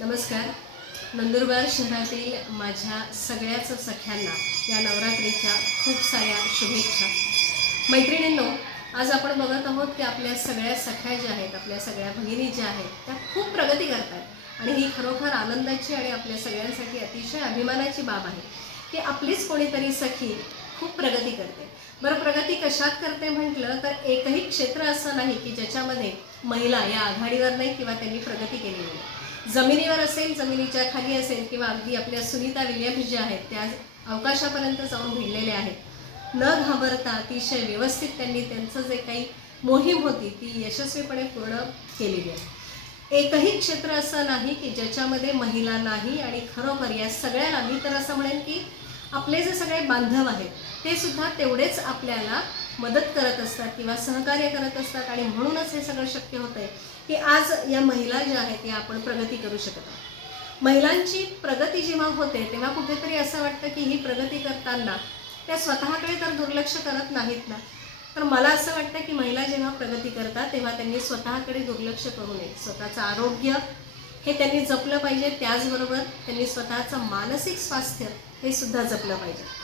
नमस्कार. नंदुरबार शहरातील माझ्या सगळ्याच सख्यांना या नवरात्रीच्या खूप साऱ्या शुभेच्छा. मैत्रिणींनो आज आपण बघत आहोत की आपल्या सगळ्या सख्या ज्या आहेत आपल्या सगळ्या भगिनी ज्या आहेत त्या खूप प्रगती करतात. आणि ही खरोखर आनंदाची आणि आपल्या सगळ्यांसाठी अतिशय अभिमानाची बाब आहे की आपलीच कोणीतरी सखी खूप प्रगती करते. बरं प्रगती कशात करते म्हटलं तर एकही क्षेत्र असं नाही की ज्याच्यामध्ये महिला या आघाडीवर नाही किंवा त्यांनी प्रगती केलेली नाही. जमिनीवर असेल जमिनीच्या खाली असेल किंवा अगदी आपल्या सुनीता विल्यम्स ज्या आहेत त्या अवकाशापर्यंत जाऊन भिडलेल्या आहेत. न घाबरता अतिशय व्यवस्थित त्यांनी त्यांचं जे काही मोहीम होती ती यशस्वीपणे पूर्ण केलेली आहे. एकही क्षेत्र असं नाही की ज्याच्यामध्ये महिला नाही आणि खरोखर या सगळ्याला मी तर असं म्हणेन की आपले जे सगळे बांधव आहेत ते सुद्धा तेवढेच आपल्याला मदत करत असतात किंवा सहकार्य करत असतात आणि म्हणूनच हे सगळं शक्य होतं आहे की आज या महिला ज्या आहेत या आपण प्रगती करू शकत आहोत. महिलांची प्रगती जेव्हा होते तेव्हा कुठेतरी असं वाटतं की ही प्रगती करताना त्या स्वतःकडे तर दुर्लक्ष करत नाहीत ना. तर मला असं वाटतं की महिला जेव्हा प्रगती करतात तेव्हा त्यांनी स्वतःकडे दुर्लक्ष करू नये. स्वतःचं आरोग्य हे त्यांनी जपलं पाहिजे. त्याचबरोबर त्यांनी स्वतःचं मानसिक स्वास्थ्य हे सुद्धा जपलं पाहिजे.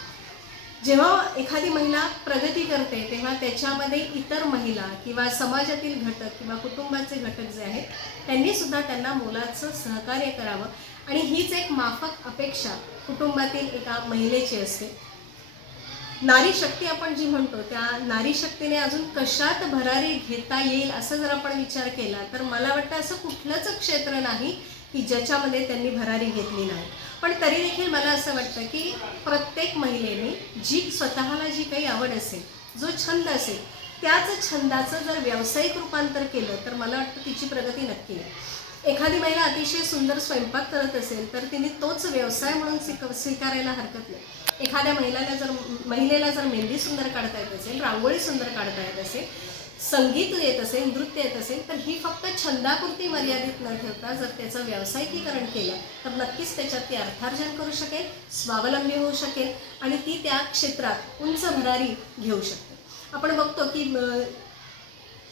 जेव्हा एखादी महिला प्रगती करते तेव्हा त्याच्यामध्ये इतर महिला किंवा समाजातील घटक किंवा कुटुंबाचे घटक जे आहेत त्यांनी सुद्धा त्यांना मुलाचं सहकार्य करावं. आणि हीच एक माफक अपेक्षा कुटुंबातील एका महिलेची असते. नारी शक्ती आपण जी म्हणतो त्या नारी शक्तीने अजून कशात भरारी घेता येईल असं जर आपण विचार केला तर मला वाटतं असं कुठलंच क्षेत्र नाही की ज्याच्यामध्ये त्यांनी भरारी घेतली नाही. पण तरी देखील मला असं वाटतं की प्रत्येक महिलेने जी स्वतःला जी काही आवड असेल जो छंद असेल त्याच छंदाचं जर व्यावसायिक रूपांतर केलं तर मला वाटतं तिची प्रगती नक्की आहे एखादी महिला अतिशय सुंदर स्वयंपाक करत असेल तर तिने तोच व्यवसाय म्हणून स्वीक स्वीकारायला हरकत नाही. एखाद्या महिलाला जर महिलेला जर मेहंदी सुंदर काढता येत असेल रांगोळी सुंदर काढता येत असेल संगीत येत असेल नृत्य येत असेल तर ही फक्त छंदापुरती मर्यादित न ठेवता जर त्याचं व्यावसायिकीकरण केलं तर नक्कीच त्याच्यात ती अर्थार्जन करू शकेल स्वावलंबी होऊ शकेल आणि ती त्या क्षेत्रात उंच भरारी घेऊ शकते. आपण बघतो की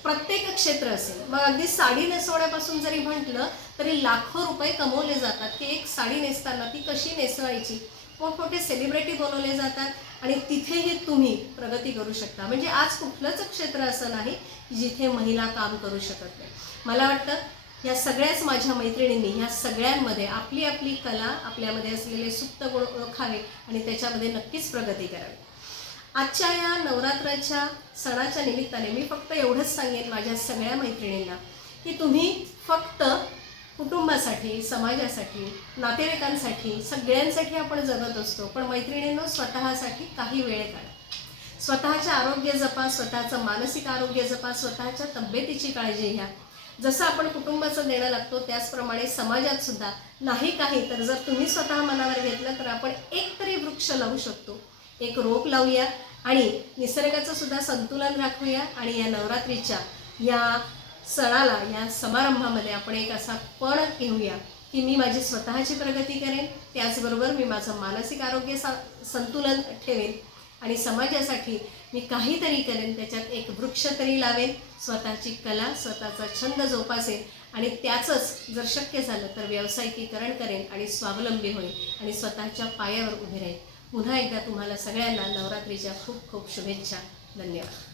प्रत्येक क्षेत्र असेल. मग अगदी साडी नेसवण्यापासून जरी म्हटलं तरी लाखो रुपये कमवले जातात. की एक साडी नेसताना ती कशी नेसवायची? मोठमोठे सेलिब्रिटी बोलवले जातात. आणि तिथेही तुम्ही प्रगती करू शकता. म्हणजे आज कुठलंच क्षेत्र असं नाही जिथे महिला काम करू शकत नाही. मला वाटतं या सगळ्याच माझ्या मैत्रिणींनी ह्या सगळ्यांमध्ये आपली आपली कला आपल्यामध्ये असलेले सुप्त गुण ओळखावे आणि त्याच्यामध्ये नक्कीच प्रगती करावी. आजच्या या नवरात्राच्या सणाच्या निमित्ताने मी फक्त एवढंच सांगेन माझ्या सगळ्या मैत्रिणींना की तुम्ही फक्त कुटुंबासाठी समाजासाठी नातेवाईकांसाठी सगळ्यांसाठी आपण जगत असतो पण मैत्रिणींनो स्वतःसाठी काही वेळ काढा. स्वतःचे आरोग्य जपा स्वतःचं मानसिक आरोग्य जपा स्वतःच्या तब्येतीची काळजी घ्या. जसं आपण कुटुंबाचं देणं लागतो त्याचप्रमाणे समाजात सुद्धा नाही काही तर जर तुम्ही स्वतः मनावर घेतलं तर आपण एक तरी वृक्ष लावू शकतो. एक रोप लावूया आणि निसर्गाचं सुद्धा संतुलन राखूया आणि या नवरात्रीच्या या सणाला या समारंभामध्ये आपण एक असा पण घेऊया की मी माझी स्वतःची प्रगती करेन त्याचबरोबर मी माझं मानसिक आरोग्य सा संतुलन ठेवेन आणि समाजासाठी मी काहीतरी करेन त्याच्यात एक वृक्ष तरी लावेन स्वतःची कला स्वतःचा छंद जोपासेन आणि त्याचंच जर शक्य झालं तर व्यावसायिकीकरण करेन आणि स्वावलंबी होईल आणि स्वतःच्या पायावर उभे राहील पुन्हा एकदा तुम्हाला सगळ्यांना नवरात्रीच्या खूप खूप शुभेच्छा. धन्यवाद.